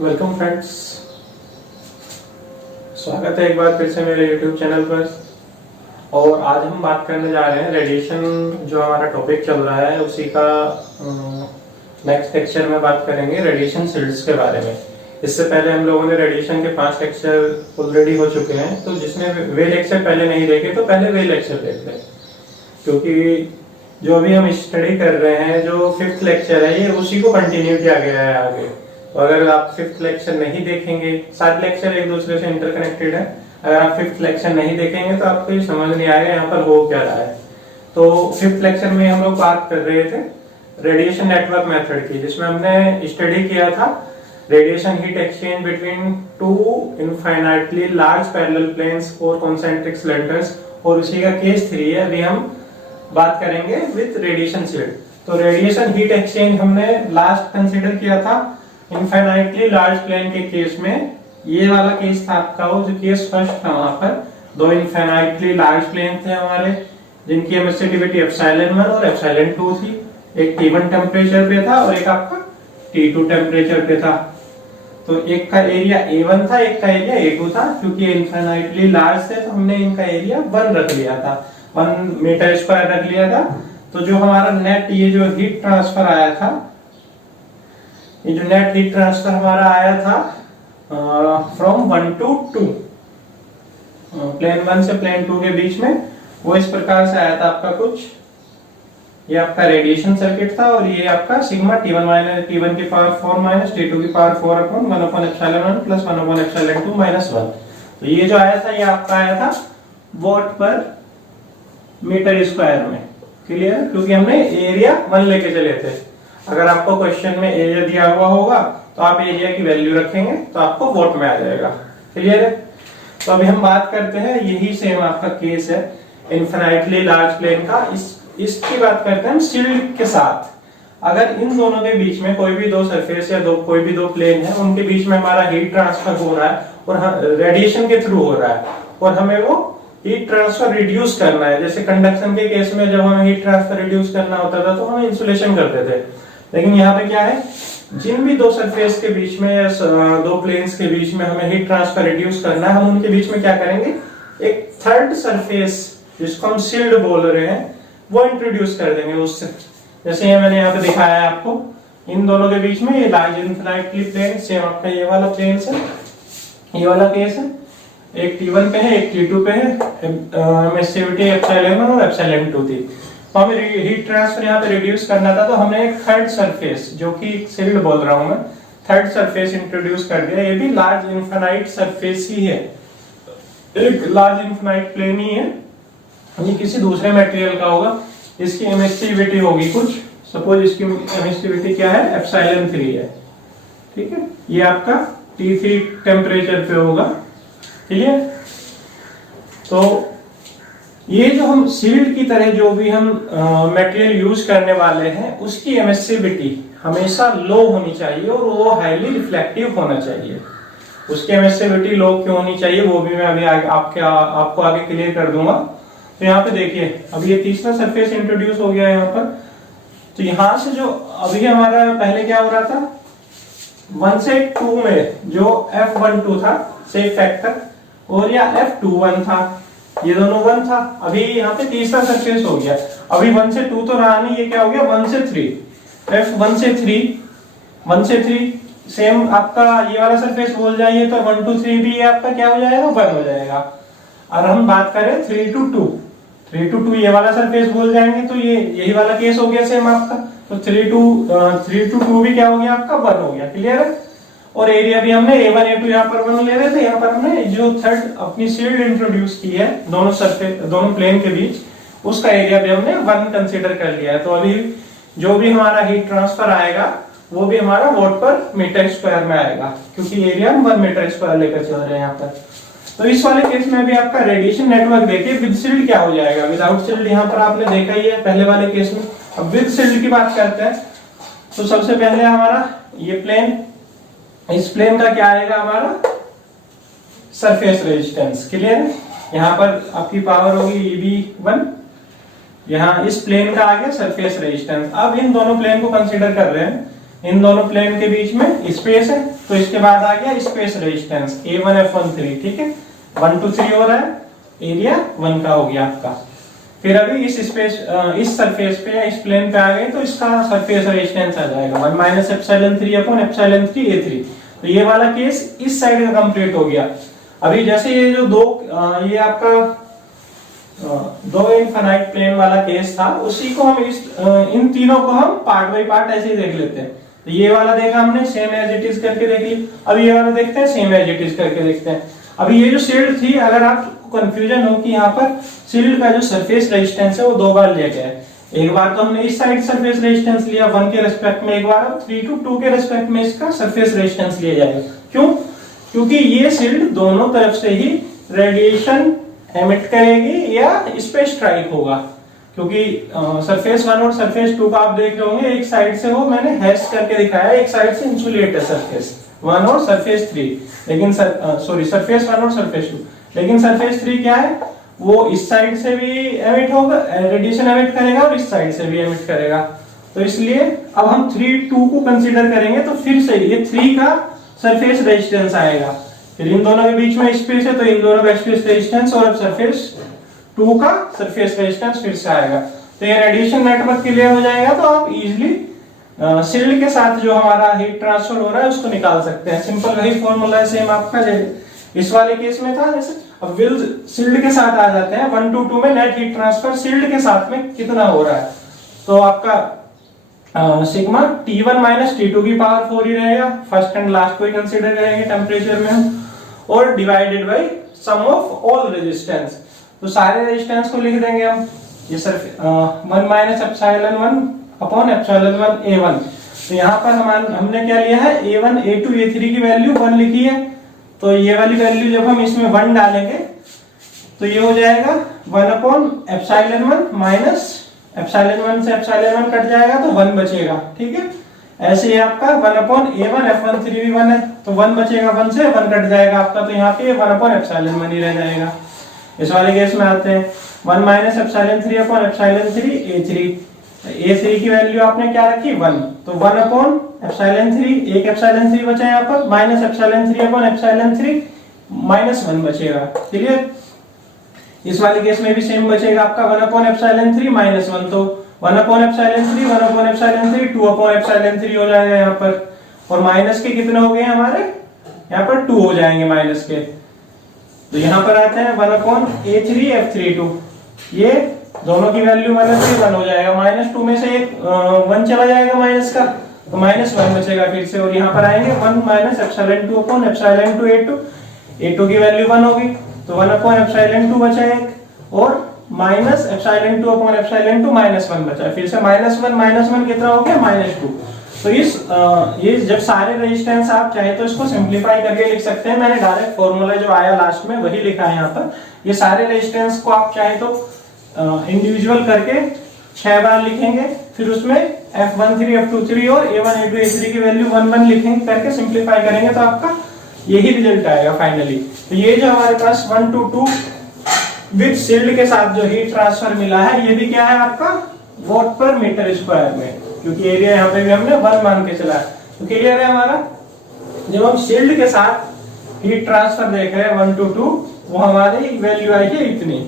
Welcome friends, स्वागत है एक बार फिर से मेरे YouTube चैनल पर। और आज हम बात करने जा रहे हैं रेडिएशन, जो हमारा टॉपिक चल रहा है उसी का नेक्स्ट लेक्चर में बात करेंगे रेडिएशन शील्ड्स के बारे में। इससे पहले हम लोगों ने रेडिएशन के 5 लेक्चर ऑलरेडी हो चुके हैं, तो जिसने वे लेक्चर पहले नहीं देखे तो पहले वे लेक्चर देख लें, क्योंकि जो अभी हम स्टडी कर रहे हैं जो 5th लेक्चर है ये उसी को कंटिन्यू किया गया है आगे। तो अगर आप 5th लेक्चर नहीं देखेंगे, सारे लेक्चर एक दूसरे से इंटरकनेक्टेड है, अगर आप 5th लेक्चर नहीं देखेंगे तो आपको ये समझ नहीं आएगा यहाँ पर हो क्या रहा है। तो 5th लेक्चर में हम लोग बात कर रहे थे रेडिएशन नेटवर्क मेथड की, जिसमें हमने स्टडी किया था radiation heat exchange between two infinitely large parallel planes और कॉन्सेंट्रिक सिलेंडर्स, और उसी का केस 3 है अभी हम बात करेंगे विद रेडिएशन शील्ड। तो रेडिएशन हीट एक्सचेंज हमने लास्ट कंसीडर किया था इनफाइनाइटली लार्ज प्लेन के केस में। ये वाला केस था आपका, वो जो केस फर्स्ट था, वहां पर 2 इनफाइनाइटली लार्ज प्लेन थे हमारे, जिनकी एमिसिविटी एप्सिलॉन 1 और एप्सिलॉन 2 थी। एक T1 टेम्परेचर पे था और एक आपका T2 टेम्परेचर पे था। तो एक का एरिया A1 था, एक का एरिया A2 था। क्योंकि इनफाइनाइटली लार्ज थे तो हमने इनका एरिया 1 रख लिया था, 1 मीटर स्क्वायर रख लिया था। तो जो हमारा नेट ये जो हीट ट्रांसफर आया था, ये जो नेट हीट ट्रांसफर हमारा आया था फ्रॉम 1 to 2, प्लेन 1 से प्लेन 2 के बीच में, वो इस प्रकार से आया था आपका कुछ। ये आपका रेडिएशन सर्किट था और ये आपका सिग्मा T1 माइनस T1 की पावर 4 माइनस T2 की power 4 upon 1 upon epsilon 1 plus 1 upon epsilon 2 minus 1। तो ये जो आया था ये आपका आया था वॉट पर मीटर स्क्वायर में। क्लियर? क्योंकि हमने एरिया 1 लेके चले थे। अगर आपको क्वेश्चन में एरिया दिया हुआ होगा तो आप एरिया की वैल्यू रखेंगे तो आपको वोट में आ जाएगा। क्लियर है? तो अभी हम बात करते हैं, यही सेम आपका केस है इनफिनिटली लार्ज प्लेन का। इसकी बात करते हैं हम शील्ड के साथ। अगर इन दोनों के बीच में कोई भी 2 सरफेस या कोई भी 2 प्लेन है, उनके बीच में हमारा हीट ट्रांसफर हो रहा है और रेडिएशन के थ्रू हो रहा है, और हमें वो हीट ट्रांसफर रिड्यूस करना है। जैसे कंडक्शन के केस में जब हमें हीट ट्रांसफर रिड्यूस करना होता था तो हम इंसुलेशन करते थे, लेकिन यहाँ पे क्या है, जिन भी 2 सरफेस के बीच में या 2 प्लेन्स के बीच में हमें हीट ट्रांसफर रिड्यूस करना है, हम उनके बीच में क्या करेंगे, एक थर्ड सरफेस जिसको हम शील्ड बोल रहे हैं वो इंट्रोड्यूस कर देंगे उससे। जैसे ये मैंने यहाँ पे दिखाया है आपको, इन दोनों के बीच में ये लार्ज इनफिनिटली प्लेन, सेम आपका ये वाला प्लेन से ये वाला केस है, एक T1 पे है एक T2 पे है, एमिसिविटी एप्सिलॉन 1 और एप्सिलॉन 2 थी। तो हमें हीट ट्रांसफर यहाँ पे रिड्यूस करना था, तो हमने एक थर्ड सरफेस, जो कि शील्ड बोल रहा हूं मैं, थर्ड सरफेस इंट्रोड्यूस कर दिया। ये भी लार्ज इनफिनाइट सरफेस ही है, एक लार्ज इनफिनाइट प्लेन ही है। ये किसी दूसरे मटेरियल का होगा, इसकी एमिसिविटी होगी कुछ, सपोज इसकी एमिसिविटी क्या है, एप्सिलॉन 3 है। ठीक है, ये आपका T3 टेम्परेचर पे होगा। क्लियर? तो ये जो हम शील्ड की तरह जो भी हम मटेरियल यूज करने वाले हैं, उसकी एमिसिविटी हमेशा लो होनी चाहिए और वो हाईली रिफ्लेक्टिव होना चाहिए। उसकी एमिसिविटी लो क्यों होनी चाहिए वो भी मैं अभी आपको आगे क्लियर कर दूंगा। तो यहाँ पे देखिए, अभी ये तीसरा सरफेस इंट्रोड्यूस हो गया है यहाँ पर। तो यहाँ से जो अभी हमारा पहले क्या हो रहा था, 1 से 2 में जो F12 था सेफ फैक्टर, और या F21 था, ये दोनों 1 था। अभी यहाँ पे तीसरा सरफेस हो गया, अभी 1 से 2 तो रहा नहीं, ये क्या हो गया 1 से 3, F1 से 3 सेम आपका ये वाला सरफेस बोल जाइए तो 1 to 3 भी आपका क्या हो जाएगा, 1 हो जाएगा। और हम बात करें 3 to 2 ये वाला सरफेस बोल जाएंगे तो ये यही वाला केस हो गया सेम आपका। तो 3 to 2 भी क्या हो गया आपका, 1 हो गया। क्लियर है? और एरिया भी हमने A1 A2 यहाँ पर 1 ले रहे थे, यहाँ पर हमने जो थर्ड अपनी शील्ड इंट्रोड्यूस की है दोनों सरफेस दोनों प्लेन के बीच, उसका एरिया भी हमने 1 कंसीडर कर लिया है। तो अभी जो भी हमारा हीट ट्रांसफर आएगा वो भी हमारा वॉट पर मीटर स्क्वायर में आएगा, क्योंकि एरिया हम 1 मीटर स्क्वायर लेकर चल रहे हैं यहाँ पर। तो इस वाले केस में भी आपका रेडिएशन नेटवर्क देखिए, विद शील्ड क्या हो जाएगा, विदाउट शील्ड यहाँ पर आपने देखा ही है पहले वाले केस में। अब विद शील्ड की बात करते हैं, तो सबसे पहले हमारा ये प्लेन, इस प्लेन का क्या आएगा हमारा, सरफेस रेजिस्टेंस। क्लियर है? यहाँ पर आपकी पावर होगी EB1, यहाँ इस प्लेन का आ गया सरफेस रेजिस्टेंस। अब इन दोनों प्लेन को कंसीडर कर रहे हैं इन दोनों प्लेन के बीच में स्पेस है, तो इसके बाद आ गया स्पेस रेजिस्टेंस A1F13, ठीक है, 1 2 3 हो रहा है, एरिया 1 का हो गया आपका। फिर अभी इस सरफेस पे या इस प्लेन पे आ गए तो इसका सरफेस रेजिस्टेंस आ जाएगा 1 minus epsilon 3 upon epsilon 3 A3। तो ये वाला केस इस साइड का कंप्लीट हो गया। अभी जैसे ये जो ये आपका दो इनफाइनाइट प्लेन वाला केस था, उसी को हम इन तीनों को हम पार्ट बाय पार्ट ऐसे ही देख लेते हैं। तो ये वाला देखा हमने, सेम एज इट इज करके देख ली। अब ये वाला देखते हैं, सेम एज इट इज करके देखते हैं। अभी ये जो शील्ड थी, अगर आपको कंफ्यूजन हो कि यहाँ पर शील्ड का जो सरफेस रेजिस्टेंस है वो दो बार लिया गया है। एक बार तो हमने इस साइड सरफेस रेजिस्टेंस लिया 1 के रेस्पेक्ट में, एक बार 3 to 2 के रेस्पेक्ट में इसका सरफेस रेजिस्टेंस लिया जाएगा। क्यों? क्योंकि ये शील्ड दोनों तरफ से ही रेडिएशन एमिट करेगी या इस पे स्ट्राइक होगा। क्योंकि सरफेस 1 और सरफेस 2 का आप देख रहे होंगे, एक साइड से वो मैंने हैश करके दिखाया, एक साइड से इंसुलेट है सरफेस 1 और सरफेस 3, लेकिन सरफेस 1 और सरफेस 2, लेकिन सरफेस 3 क्या है, वो इस साइड से भी एमिट होगा, रेडिएशन एमिट करेगा और इस साइड से भी एमिट करेगा। तो इसलिए अब हम 3 2 को कंसीडर करेंगे तो फिर से ये 3 का सरफेस रेजिस्टेंस आएगा। फिर इन दोनों के बीच में स्पेस है तो इन दोनों का स्पेस रेजिस्टेंस, और अब सरफेस 2 का सरफेस रेजिस्टेंस फिर से आएगा। तो ये रेडिएशन नेटवर्क क्लियर हो जाएगा। तो आप इजीली शील्ड के साथ जो हमारा हीट ट्रांसफर हो रहा है उसको निकाल सकते हैं। सिंपल वही फॉर्मूला है सेम आपका इस वाले केस में था। जैसे अब विल्स शील्ड के साथ आ जाते हैं, 1 to 2 में नेट हीट ट्रांसफर शील्ड के साथ में कितना हो रहा है, तो आपका सिग्मा T1 माइनस T2 की पावर 4 ही रहेगा। फर्स्ट एंड लास्ट को ही कंसीडर करेंगे टेम्परेचर में हम, और divided by sum of all resistance. तो सारे रेजिस्टेंस को लिख देंगे हम, ये सिर्फ 1 minus epsilon 1 upon epsilon 1 A1। तो यहाँ पर हमने क्या लिया है, A1 A2 A3 की वैल्यू 1 लिखी है। तो ये वाली वैल्यू जब हम इसमें 1 डालेंगे तो ये हो जाएगा 1 अपॉन एप्सिलॉन 1 माइनस एप्सिलॉन 1 से एप्सिलॉन 1 कट जाएगा तो 1 बचेगा, ठीक है। ऐसे ही आपका 1 अपॉन A1 F13 भी 1 है, तो 1 बचेगा, 1 से 1 कट जाएगा आपका, तो यहाँ पे 1 अपॉन एप्सिलॉन 1 ही रह जाएगा। इस वाले केस में आते हैं 1 minus epsilon 3 upon epsilon 3 A3। A3 की वैल्यू आपने क्या रखी 1, तो 1 अपॉन एप्सिलॉन 3, एक एप्सिलॉन 3 बचा यहाँ पर, minus epsilon 3 upon epsilon 3 minus 1 बचेगा, क्लियर। इस वाले केस में भी सेम बचेगा आपका 1 अपॉन एप्सिलॉन 3 माइनस 1, तो 1 upon epsilon 3 1 upon epsilon 3 2 upon epsilon 3 हो जाएगा यहाँ पर। और माइनस के कितने हो गए हमारे यहाँ पर 2 हो जाएंगे माइनस के। तो यहाँ पर आते हैं 1 अपॉन A3 F32, ये दोनों की वैल्यू माइनस 1 हो जाएगा, माइनस 2 में से एक 1 चला जाएगा माइनस का, तो माइनस 1 बचेगा फिर से। और यहाँ पर आएंगे 1 minus epsilon 2 upon epsilon 2 A2 की वैल्यू 1 होगी, तो 1 अपॉन एप्सिलॉन 2 बचा एक, और minus epsilon 2 upon epsilon 2 minus 1 बचा, फिर से माइनस 1 कितना हो गया -2। तो ये जब सारे रेजिस्टेंस आप चाहे तो इसको सिंपलीफाई करके लिख सकते हैं। मैंने डायरेक्ट फॉर्मूला जो आया लास्ट में वही लिखा है यहाँ पर। ये सारे रेजिस्टेंस को आप चाहे तो इंडिविजुअल करके 6 बार लिखेंगे, फिर उसमें F13 F23 और A1 A2 A3 की वैल्यू 1 1 लिखेंगे, करके सिंपलीफाई करेंगे तो आपका यही रिजल्ट आएगा फाइनली। तो ये जो हमारे पास 1 to 2 विद शील्ड के साथ जो हीट ट्रांसफर मिला है, ये भी क्या है आपका वॉट पर मीटर स्क्वायर में, क्योंकि एरिया यहाँ पे भी हमने 1 मान के चला है। तो क्लियर है हमारा। जब हम शील्ड के साथ हीट ट्रांसफर देख रहे हैं 1 to 2, वो हमारी वैल्यू आई है इतनी।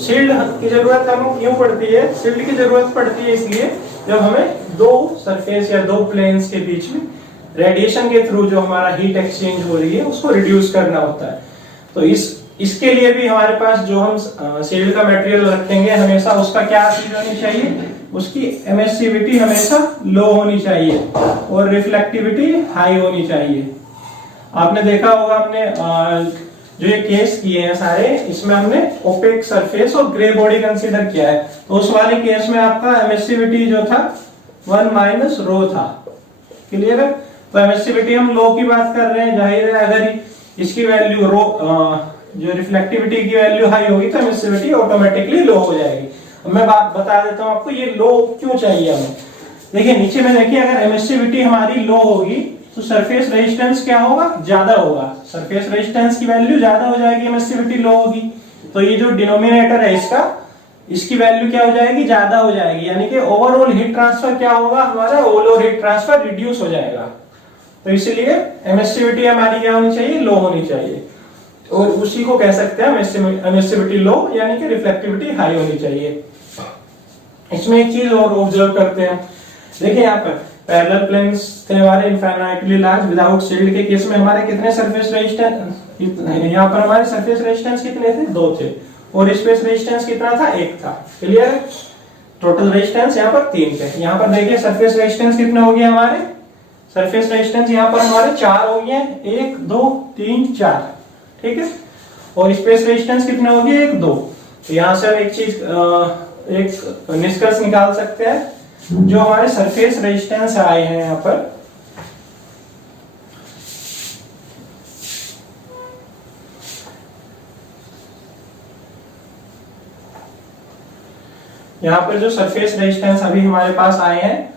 शील्ड की जरूरत हमें क्यों पड़ती है, शील्ड की जरूरत पड़ती है इसलिए जब हमें दो सरफेस या दो प्लेन्स के बीच में रेडिएशन के थ्रू जो हमारा हीट एक्सचेंज हो रही है उसको रिड्यूस करना होता है। तो इसके लिए भी हमारे पास जो हम शील्ड का मटेरियल रखेंगे हमेशा उसका क्या चीज होनी चाहिए, उसकी एमिसिविटी हमेशा लो होनी चाहिए और रिफ्लेक्टिविटी हाई होनी चाहिए। आपने देखा होगा, हमने जो ये केस किए हैं सारे, इसमें हमने ओपेक सरफेस और ग्रे बॉडी कंसीडर किया है। तो उस वाले केस में आपका एमिसिविटी जो था 1 माइनस रो था, क्लियर है। तो एमिसिविटी हम लो की बात कर रहे हैं, जाहिर है अगर इसकी वैल्यू रो जो रिफ्लेक्टिविटी की वैल्यू हाई होगी तो एमिसिविटी ऑटोमेटिकली लो हो जाएगी। अब मैं बात बता देता हूं आपको ये लो क्यों चाहिए हमें। देखिए नीचे में देखिए, अगर एमिसिविटी हमारी लो होगी तो सरफेस रेजिस्टेंस क्या होगा, ज्यादा होगा। सरफेस रेजिस्टेंस की वैल्यू ज्यादा हो जाएगी, एमिसिविटी लो होगी। तो ये जो डिनोमिनेटर है इसका इसकी वैल्यू क्या हो जाएगी, ज्यादा हो जाएगी, यानी कि ओवरऑल हीट ट्रांसफर क्या होगा हमारा, ओवरऑल हीट ट्रांसफर रिड्यूस हो जाएगा। तो इसीलिए एमिसिविटी हमारी क्या होनी चाहिए, लो होनी चाहिए, और उसी को कह सकते हैं एमिसिविटी लो, यानी कि रिफ्लेक्टिविटी हाई होनी चाहिए। इसमें एक चीज और ऑब्जर्व करते हैं, देखिए यहाँ पर पैरेलल प्लेन्स थे हमारे इनफाइनाइटली लार्ज विदाउट शील्ड के केस में हमारे कितने सरफेस रेजिस्टेंस, यहाँ पर हमारे सरफेस रेजिस्टेंस कितने थे, 2 थे, और स्पेस रेजिस्टेंस कितना था, 1 था। क्लियर है, टोटल रेजिस्टेंस यहाँ पर 3 थे। यहाँ पर देखिए सरफेस रेजिस्टेंस कितने हो गए हमारे, सरफेस रेजिस्टेंस यहाँ पर हमारे 4 हो गए, 1 2 3 4, ठीक है, और स्पेस रेजिस्टेंस कितने हो गए, 1 2। तो यहाँ से हम एक चीज एक निष्कर्ष निकाल सकते हैं, जो हमारे सरफेस रेजिस्टेंस आए हैं यहाँ पर, यहाँ पर जो सरफेस रेजिस्टेंस अभी हमारे पास आए हैं,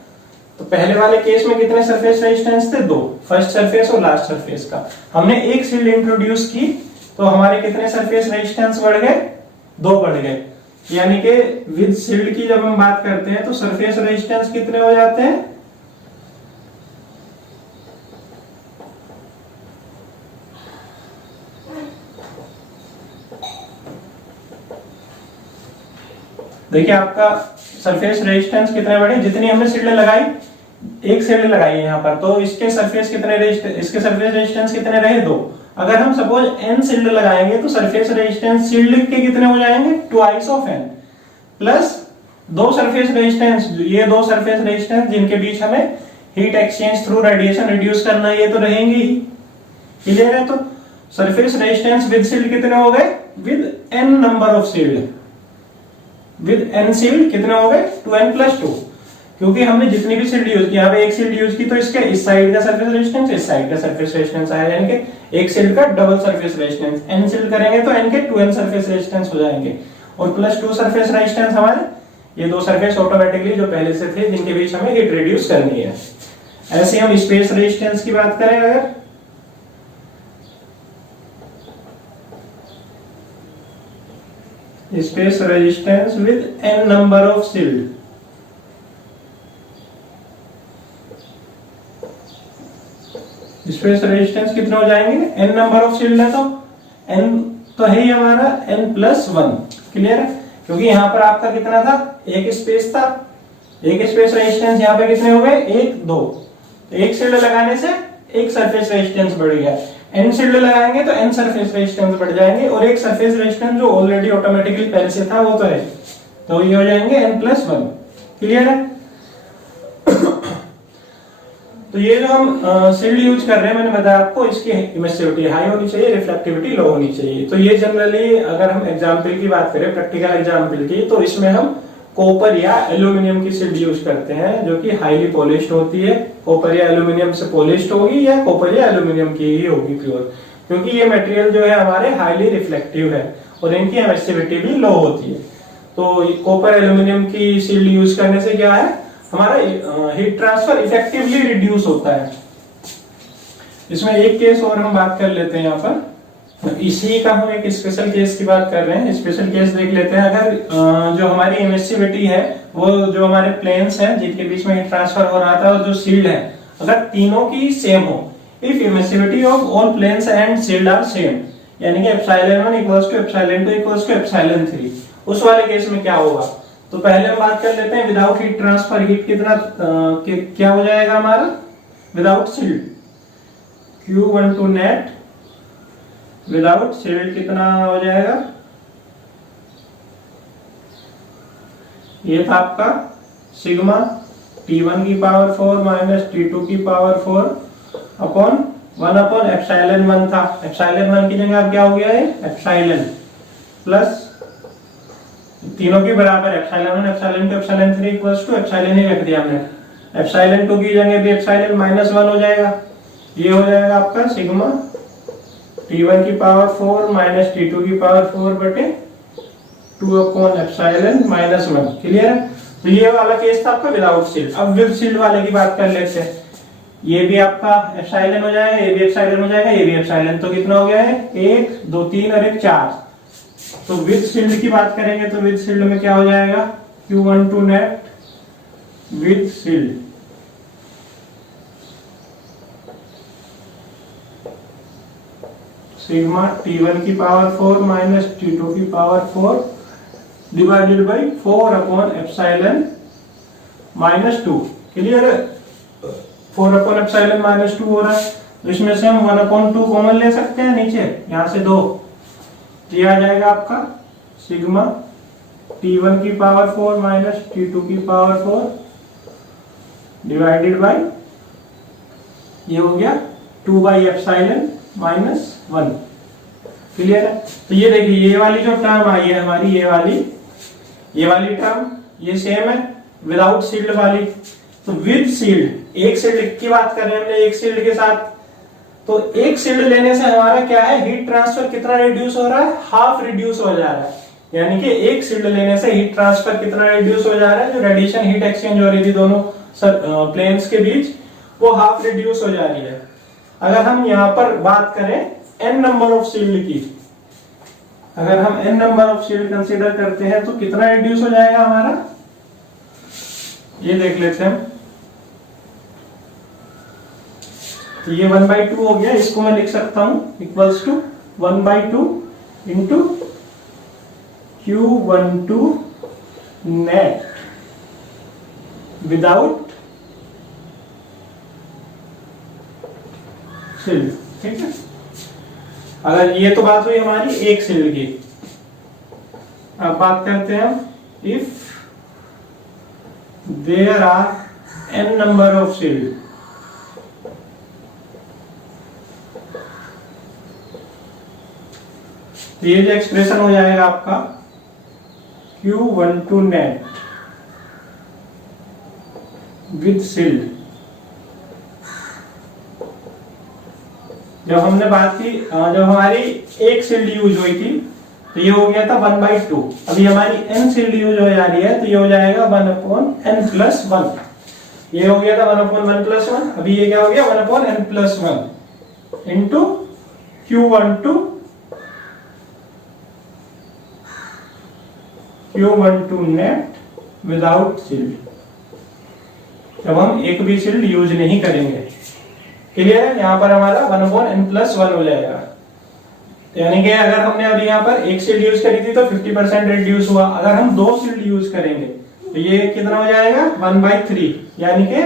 तो पहले वाले केस में कितने सरफेस रेजिस्टेंस थे, 2, फर्स्ट सरफेस और लास्ट सरफेस का। हमने एक शील्ड इंट्रोड्यूस की तो हमारे कितने सरफेस रेजिस्टेंस बढ़ गए, 2 बढ़ गए, यानी कि विद शील्ड की जब हम बात करते हैं तो सरफेस रेजिस्टेंस कितने हो जाते हैं, देखिए आपका सरफेस रेजिस्टेंस कितने बढ़े, जितनी हमने शील्ड लगाई, एक शील्ड लगाई है यहाँ पर, तो इसके सरफेस कितने इसके सरफेस रेजिस्टेंस कितने रहे, 2। अगर हम सपोज n शील्ड लगाएंगे तो सरफेस रेजिस्टेंस शील्ड के कितने हो जाएंगे, twice of n, plus 2 surface resistance, ये 2 सरफेस रेजिस्टेंस जिनके बीच हमें heat exchange through radiation reduce करना है, ये तो रहेंगे ही। क्लियर है, तो सरफेस रेजिस्टेंस विद शील्ड कितने हो गए, with n number of shield, with n shield कितने हो गए, 2n + 2, क्योंकि हमने जितनी भी शील्ड यूज की, यहाँ पे एक शील्ड यूज की तो इसके इस साइड का सरफेस रेजिस्टेंस, इस साइड का सरफेस रेजिस्टेंस आया, यानी कि एक शील्ड का double surface resistance, n shield करेंगे तो n के 2n सरफेस रेजिस्टेंस हो जाएंगे, और +2 सरफेस रेजिस्टेंस हमारे ये 2 सरफेस ऑटोमेटिकली जो पहले से थे जिनके बीच हमें हीट रिड्यूस करनी है। ऐसे हम स्पेस रेजिस्टेंस की बात करें, अगर space resistance with n number of shield, space resistance कितने हो जाएंगे, n नंबर ऑफ शील्ड है तो n तो है ही हमारा n + 1। क्लियर है, क्योंकि यहाँ पर आपका कितना था, एक स्पेस था, एक स्पेस रेजिस्टेंस यहाँ पे कितने हो गए, 1 2, एक शील्ड लगाने से एक सरफेस रेजिस्टेंस बढ़ गया, n शील्ड लगाएंगे तो n सरफेस रेजिस्टेंस बढ़ जाएंगे, और एक सरफेस रेजिस्टेंस जो ऑलरेडी ऑटोमेटिकली पहले से था वो तो है, तो ये हो जाएंगे n + 1। क्लियर है, तो ये जो हम शील्ड यूज कर रहे हैं, मैंने बताया आपको, इसकी एमिसिविटी हाई होनी चाहिए, रिफ्लेक्टिविटी लो होनी चाहिए। तो ये जनरली अगर हम एग्जांपल की बात करें, प्रैक्टिकल एग्जांपल की, तो इसमें हम कॉपर या एल्यूमिनियम की शील्ड यूज करते हैं, जो कि हाईली पॉलिश्ड होती है, कॉपर या एल्यूमिनियम से पॉलिश्ड होगी, या कॉपर या एल्यूमिनियम की ही होगी प्योर, क्योंकि ये मटेरियल जो है हमारे हाईली रिफ्लेक्टिव है और इनकी एमिसिविटी भी लो होती है। तो कॉपर एल्यूमिनियम की शील्ड यूज करने से क्या है, हमारा हीट ट्रांसफर इफेक्टिवली रिड्यूस होता है। इसमें एक केस और हम बात कर लेते हैं, यहाँ पर इसी का हम एक स्पेशल केस की बात कर रहे हैं, स्पेशल केस देख लेते हैं। अगर जो हमारी एमिसिविटी है, वो जो हमारे प्लेन्स हैं जिनके बीच में हीट ट्रांसफर हो रहा था, और जो शील्ड है, अगर तीनों की सेम हो, if emissivity of all planes and shield are same, यानी कि ε1 = ε2 = ε3, उस वाले केस में क्या होगा। तो पहले हम बात कर लेते हैं विदाउट हीट ट्रांसफर, हीट कितना क्या हो जाएगा हमारा, without shield Q12 net, without shield कितना हो जाएगा, ये था आपका सिग्मा T1 की पावर 4 - T2 की पावर 4 अपॉन 1/ε1 था। ε1 की जगह अब क्या हो गया है, एप्सिलॉन, प्लस तीनों के बराबर ε1 ε2 ε3 = एप्सिलॉन ही रख दिया हमने, ε2 की जगह भी एप्सिलॉन -1 हो जाएगा, ये हो जाएगा आपका सिग्मा T1 की पावर 4 - T2 की पावर 4/2/ε-1। क्लियर है, तो ये वाला केस था आपका विदाउट शील्ड। अब विद शील्ड वाले की बात कर लेते हैं, ये भी आपका एप्सिलॉन हो जाएगा, ये भी एप्सिलॉन हो जाएगा, ये भी एप्सिलॉन, तो कितना हो गया है, 1 2 3 और 1 4, तो विद शील्ड की बात करेंगे तो विद शील्ड में क्या हो जाएगा, Q12 net with shield sigma T1 की पावर 4 माइनस T2 की power 4 divided by 4 upon epsilon minus 2। Clear है, 4 अपॉन एप्सिलॉन माइनस 2 हो रहा है, तो इसमें से हम 1 अपॉन 2 कॉमन ले सकते हैं नीचे, यहां से 2, तो ये आ जाएगा आपका सिग्मा T1 की पावर 4 माइनस T2 की पावर 4 डिवाइडेड बाई, ये हो गया 2 बाई एप्सिलॉन माइनस 1। क्लियर है, तो ये देखिए ये वाली जो टर्म आई है हमारी, ये वाली टर्म ये सेम है विदाउट शील्ड वाली। तो विद शील्ड, एक शील्ड की बात कर रहे हैं हमने, एक शील्ड के साथ, तो एक शील्ड लेने से हमारा क्या है, हीट ट्रांसफर कितना रिड्यूस हो रहा है, हाफ रिड्यूस हो जा रहा है। यानी कि एक शील्ड लेने से हीट ट्रांसफर कितना रिड्यूस हो जा रहा है, जो रेडिएशन हीट एक्सचेंज हो रही थी दोनों प्लेन्स के बीच, वो हाफ रिड्यूस हो जा रही है। अगर हम यहां पर बात करें n नंबर ऑफ शील्ड की, अगर हम n number of shield consider करते हैं तो कितना रिड्यूस हो जाएगा हमारा, ये देख लेते हैं। तो ये 1/2 हो गया, इसको मैं लिख सकता हूं equals to 1/2 into Q12 net without shield. ठीक है, अगर ये तो बात हुई हमारी एक शील्ड की। अब बात करते हैं if there are n number of shield, तो ये जो एक्सप्रेशन हो जाएगा आपका Q12 नेट विद शील्ड। जब हमने बात की, जब हमारी एक शील्ड यूज हुई थी तो ये हो गया था 1/2, अभी हमारी n शील्ड यूज हो जा रही है तो ये हो जाएगा 1/n+1। ये हो गया था 1/1+1, अभी ये क्या हो गया 1/n+1 into Q12 net without shield, जब हम एक भी शील्ड यूज नहीं करेंगे। क्लियर है, यहाँ पर हमारा 1/n+1 हो जाएगा। यानी कि अगर हमने अभी यहाँ पर एक शील्ड यूज करी थी तो 50% रिड्यूस हुआ, अगर हम 2 शील्ड यूज करेंगे तो ये कितना हो जाएगा 1/3, यानी कि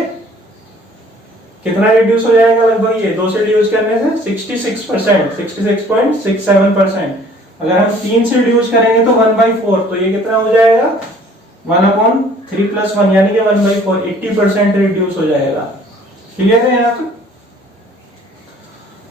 कितना रिड्यूस हो जाएगा लगभग, ये 2 शील्ड यूज करने से 66%, 66.67%। अगर हम 3 शील्ड यूज करेंगे तो 1/4, तो ये कितना हो जाएगा 1/3+1, यानी कि 1/4, 80% रिड्यूस हो जाएगा। क्लियर है यहाँ तक?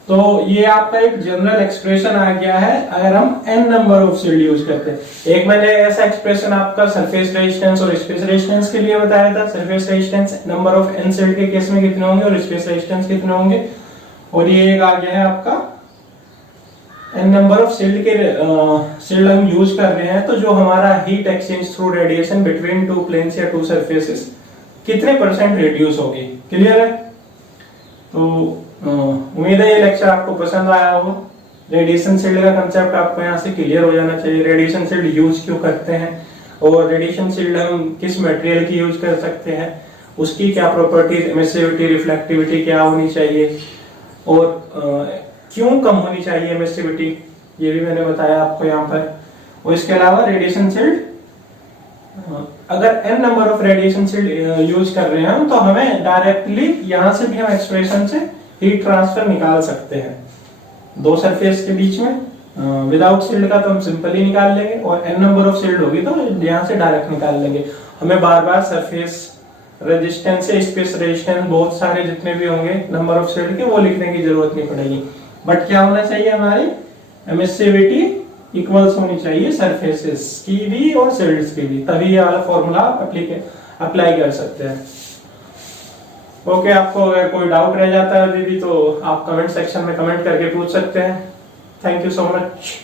तो ये आपका एक जनरल एक्सप्रेशन आ गया है अगर हम n number of shield use करते हैं। एक मैंने ऐसा एक्सप्रेशन आपका सरफेस रेजिस्टेंस और स्पेस रेजिस्टेंस के लिए बताया था। Surface resistance number of n shield के केस में कितने होंगे और स्पेस रेजिस्टेंस कितने होंगे, और ये एक आ गया है आपका n नंबर ऑफ शील्ड के शील्ड हम यूज कर रहे हैं, तो जो हमारा heat exchange through radiation between 2 planes या 2 सरफेसेस कितने % रिड्यूस होगी। क्लियर है, तो उम्मीद है ये लेक्चर आपको पसंद आया होगा। रेडिएशन शील्ड का कंसेप्ट आपको यहाँ से क्लियर हो जाना चाहिए, रेडिएशन शील्ड यूज क्यों करते हैं और रेडिएशन शील्ड हम किस मटेरियल की यूज कर सकते हैं, उसकी क्या प्रॉपर्टीज, एमिसिविटी, रिफ्लेक्टिविटी क्या होनी चाहिए और क्यों कम होनी चाहिए एमिसिविटी, ये भी मैंने बताया आपको यहाँ पर। और इसके अलावा रेडिएशन शील्ड, अगर n number of radiation shield use कर रहे हैं तो हमें डायरेक्टली यहाँ से भी हम एक्सप्रेशन से हीट ट्रांसफर निकाल सकते हैं 2 सरफेस के बीच में। विदाउट शील्ड का तो हम सिंपली निकाल लेंगे, और n नंबर ऑफ शील्ड होगी तो यहाँ से डायरेक्ट निकाल लेंगे। हमें बार बार सरफेस रेजिस्टेंस से स्पेस रेजिस्टेंस बहुत सारे जितने भी होंगे नंबर ऑफ शील्ड के वो लिखने की जरूरत नहीं पड़ेगी। बट क्या होना चाहिए, हमारी एमिसिविटी इक्वल्स होनी चाहिए सरफेसेस की भी और शील्ड्स की भी, तभी ये वाला फॉर्मूला अप्लाई कर सकते हैं। ओके, आपको अगर कोई डाउट रह जाता है अभी भी तो आप कमेंट सेक्शन में कमेंट करके पूछ सकते हैं। Thank you so much.